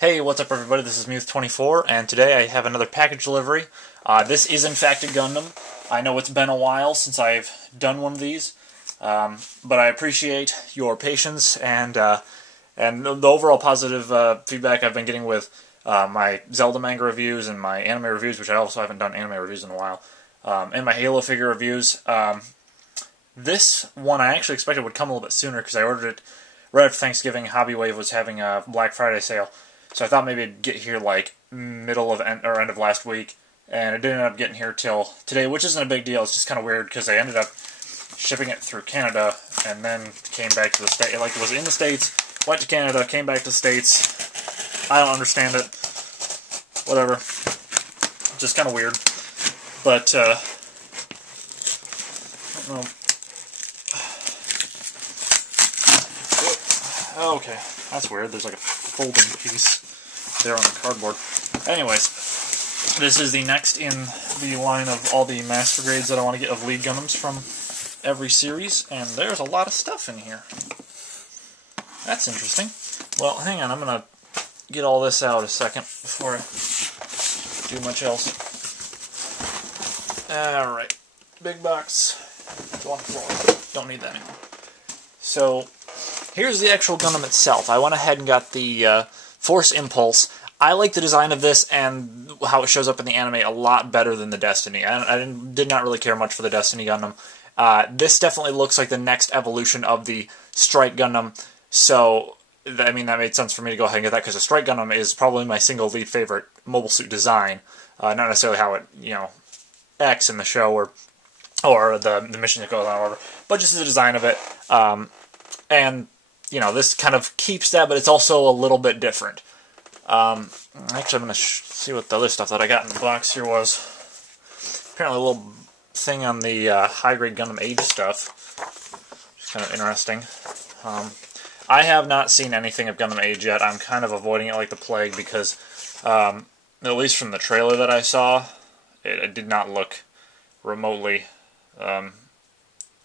Hey, what's up everybody, this is Muth24, and today I have another package delivery. This is in fact a Gundam. I know it's been a while since I've done one of these, but I appreciate your patience and the overall positive feedback I've been getting with my Zelda manga reviews and my anime reviews, which I also haven't done anime reviews in a while, and my Halo figure reviews. This one I actually expected would come a little bit sooner because I ordered it right after Thanksgiving. Hobby Wave was having a Black Friday sale. So I thought maybe it'd get here like middle of end of last week, and it didn't end up getting here till today, which isn't a big deal. It's just kind of weird because I ended up shipping it through Canada and then came back to the States. Like, it was in the States, went to Canada, came back to the States. I don't understand it. Whatever. Just kind of weird. But, I don't know. Okay, that's weird. There's like a folding piece there on the cardboard. Anyways, this is the next in the line of all the master grades that I want to get of League Gundams from every series, and there's a lot of stuff in here. That's interesting. Well, hang on, I'm going to get all this out a second before I do much else. Alright, big box, it's on the floor. Don't need that anymore. So, here's the actual Gundam itself. I went ahead and got the Force Impulse. I like the design of this and how it shows up in the anime a lot better than the Destiny. I did not really care much for the Destiny Gundam. This definitely looks like the next evolution of the Strike Gundam, so I mean that made sense for me to go ahead and get that because the Strike Gundam is probably my single lead favorite mobile suit design. Not necessarily how it, acts in the show or the mission that goes on or whatever, but just the design of it. And this kind of keeps that, but it's also a little bit different. Actually, I'm going to see what the other stuff that I got in the box here was. Apparently a little thing on the high-grade Gundam Age stuff. Which is kind of interesting. I have not seen anything of Gundam Age yet. I'm kind of avoiding it like the plague because, at least from the trailer that I saw, it did not look remotely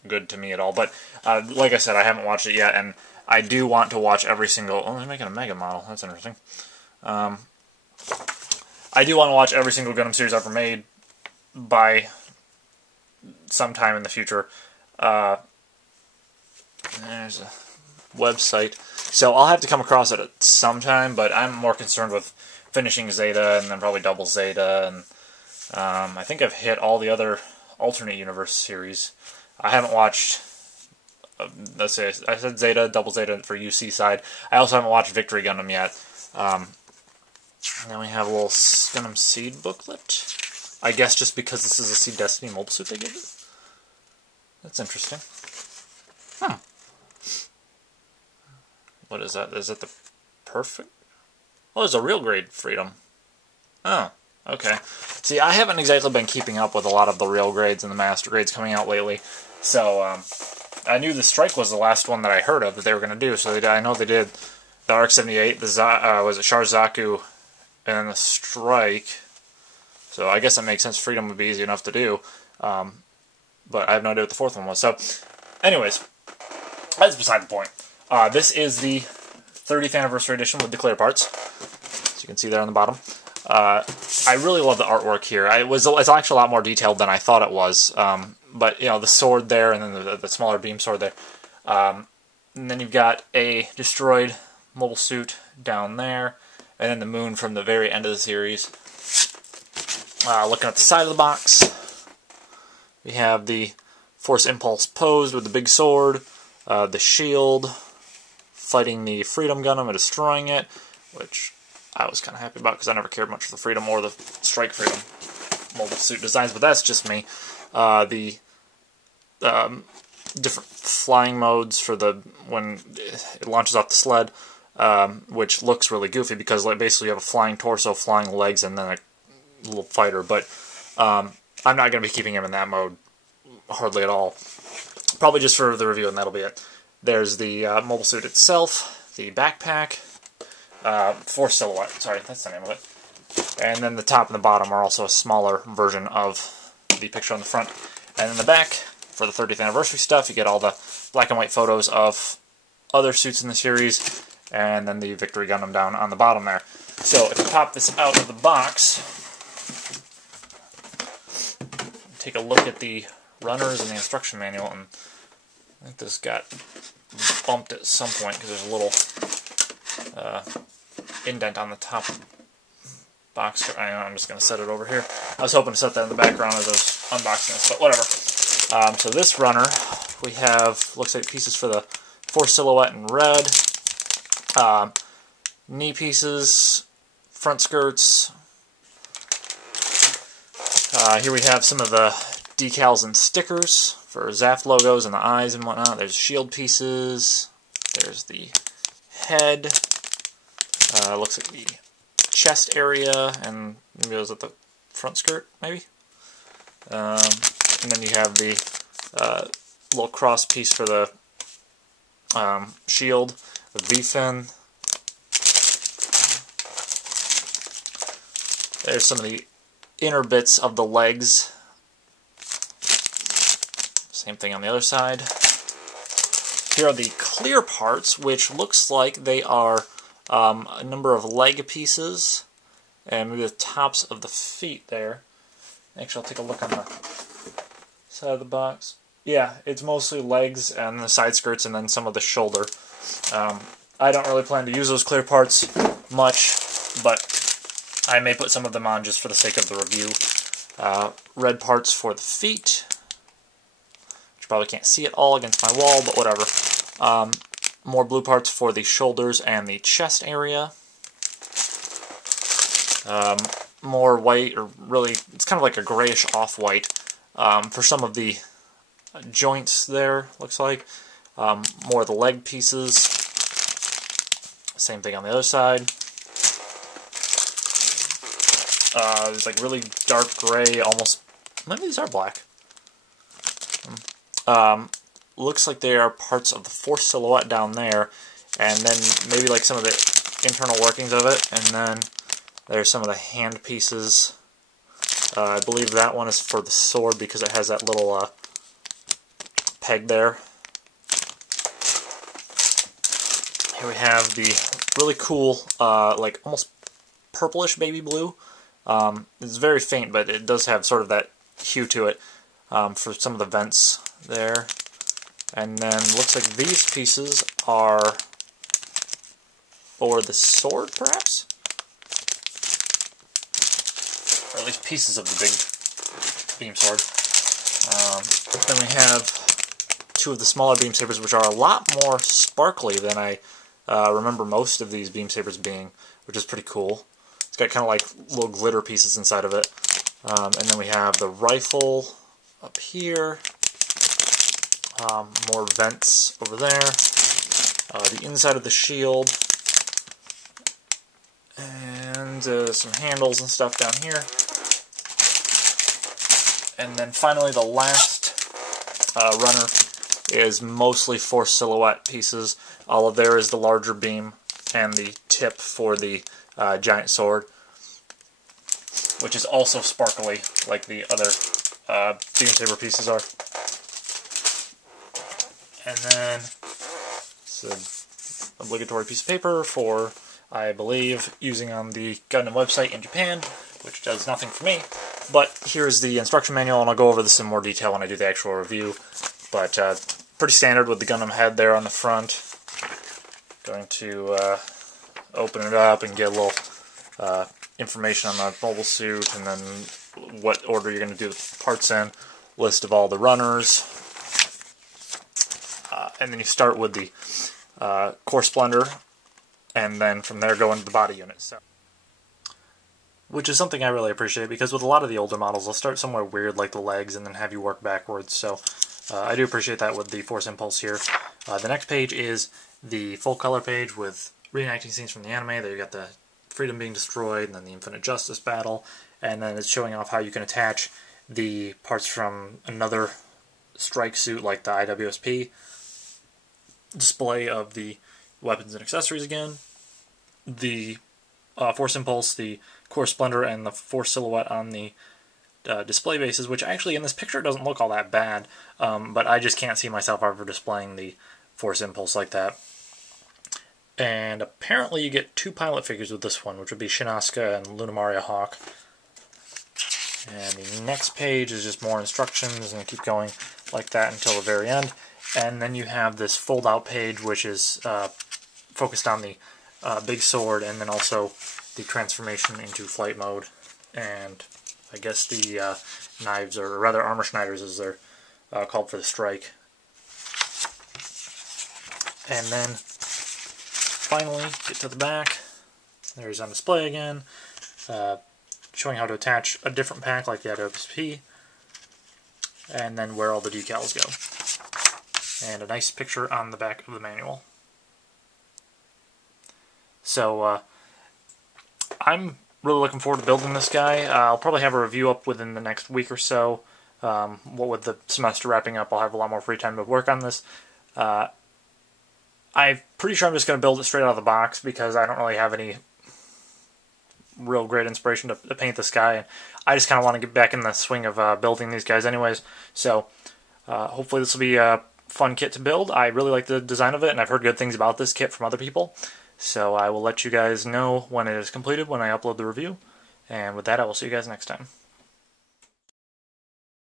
good to me at all. But, like I said, I haven't watched it yet, and I do want to watch every single... Oh, they're making a Mega model. That's interesting. I do want to watch every single Gundam series ever made by sometime in the future. There's a website. So I'll have to come across it at some time, but I'm more concerned with finishing Zeta and then probably Double Zeta. And I think I've hit all the other alternate universe series. I haven't watched... let's say I said Zeta, Double Zeta for UC side. I also haven't watched Victory Gundam yet. And then we have a little Gundam Seed booklet. I guess just because this is a Seed Destiny mobile suit they gave it. That's interesting. What is that? Is it the perfect? Oh, there's a real grade Freedom. Oh, okay. See, I haven't exactly been keeping up with a lot of the real grades and the master grades coming out lately. So, I knew the Strike was the last one that I heard of that they were going to do, so I know they did the ARC-78, was it Sharzaku, and then the Strike. So I guess that makes sense. Freedom would be easy enough to do, but I have no idea what the fourth one was. So, anyways, that's beside the point. This is the 30th anniversary edition with the clear parts, as you can see there on the bottom. I really love the artwork here. It's actually a lot more detailed than I thought it was. But, the sword there, and then the smaller beam sword there. And then you've got a destroyed mobile suit down there, and then the moon from the very end of the series. Looking at the side of the box, we have the Force Impulse posed with the big sword, the shield, fighting the Freedom Gundam and destroying it, which I was kind of happy about because I never cared much for the Freedom or the Strike Freedom mobile suit designs, but that's just me. The different flying modes for when it launches off the sled, which looks really goofy because basically you have a flying torso, flying legs, and then a little fighter. But I'm not going to be keeping him in that mode hardly at all. Probably just for the review, and that'll be it. There's the mobile suit itself, the backpack, Force Silhouette. Sorry, that's the name of it. And then the top and the bottom are also a smaller version of the picture on the front. And in the back, for the 30th anniversary stuff, you get all the black and white photos of other suits in the series, and then the Victory Gundam down on the bottom there. So if you pop this out of the box, take a look at the runners and the instruction manual, and I think this got bumped at some point because there's a little indent on the top box. I'm just going to set it over here. I was hoping to set that in the background as I was unboxing this, but whatever. So this runner, we have, looks like pieces for the Force silhouette in red, knee pieces, front skirts. Here we have some of the decals and stickers for Zaft logos and the eyes and whatnot. There's shield pieces. There's the head. Looks like the chest area, and maybe those at the front skirt, maybe. And then you have the little cross piece for the shield, the V-fin. There's some of the inner bits of the legs. Same thing on the other side. Here are the clear parts, which looks like they are a number of leg pieces, and maybe the tops of the feet there. Actually, I'll take a look on the side of the box. Yeah, it's mostly legs and the side skirts and then some of the shoulder. I don't really plan to use those clear parts much, but I may put some of them on just for the sake of the review. Red parts for the feet. You probably can't see it all against my wall, but whatever. More blue parts for the shoulders and the chest area. More white, or really, it's kind of like a grayish off-white for some of the joints there, looks like. More of the leg pieces. Same thing on the other side. There's like really dark gray, almost, maybe these are black. Looks like they are parts of the Force silhouette down there, and then maybe like some of the internal workings of it, and then there's some of the hand pieces. I believe that one is for the sword because it has that little peg there. Here we have the really cool, like almost purplish baby blue. It's very faint, but it does have sort of that hue to it for some of the vents there. And then looks like these pieces are for the sword, perhaps? Or at least pieces of the big beam sword. Then we have two of the smaller beam sabers, which are a lot more sparkly than I remember most of these beam sabers being, which is pretty cool. It's got kind of like little glitter pieces inside of it. And then we have the rifle up here. More vents over there. The inside of the shield. And some handles and stuff down here. And then finally the last runner is mostly Force silhouette pieces. All of there is the larger beam and the tip for the giant sword, which is also sparkly like the other beam saber pieces are. And then it's an obligatory piece of paper for, I believe, using on the Gundam website in Japan, which does nothing for me. But here's the instruction manual, and I'll go over this in more detail when I do the actual review. But pretty standard with the Gundam head there on the front. Going to open it up and get a little information on the mobile suit, and then what order you're going to do the parts in, list of all the runners, and then you start with the core splendor, and then from there go into the body unit. So, which is something I really appreciate, because with a lot of the older models, they'll start somewhere weird like the legs and then have you work backwards. So I do appreciate that with the Force Impulse here. The next page is the full color page with reenacting scenes from the anime. There you got the Freedom being destroyed, and then the Infinite Justice battle, and then it's showing off how you can attach the parts from another strike suit like the IWSP. Display of the weapons and accessories again. The Force Impulse, the Core Splendor, and the Force Silhouette on the display bases, which actually in this picture doesn't look all that bad, but I just can't see myself ever displaying the Force Impulse like that. And apparently you get 2 pilot figures with this one, which would be Shin Asuka and Lunamaria Hawk. And the next page is just more instructions, and keep going like that until the very end. And then you have this fold-out page, which is focused on the big sword, and then also the transformation into flight mode. And I guess the knives, or rather armor schneiders as they're called for the strike. And then finally get to the back. There's on display again, showing how to attach a different pack like the IWSP, and then where all the decals go. And a nice picture on the back of the manual. So I'm really looking forward to building this guy. I'll probably have a review up within the next week or so. What with the semester wrapping up, I'll have a lot more free time to work on this. I'm pretty sure I'm just going to build it straight out of the box because I don't really have any real great inspiration to paint this guy. And I just kind of want to get back in the swing of building these guys anyways. So hopefully this will be a fun kit to build. I really like the design of it, and I've heard good things about this kit from other people. So I will let you guys know when it is completed, when I upload the review. And with that, I will see you guys next time.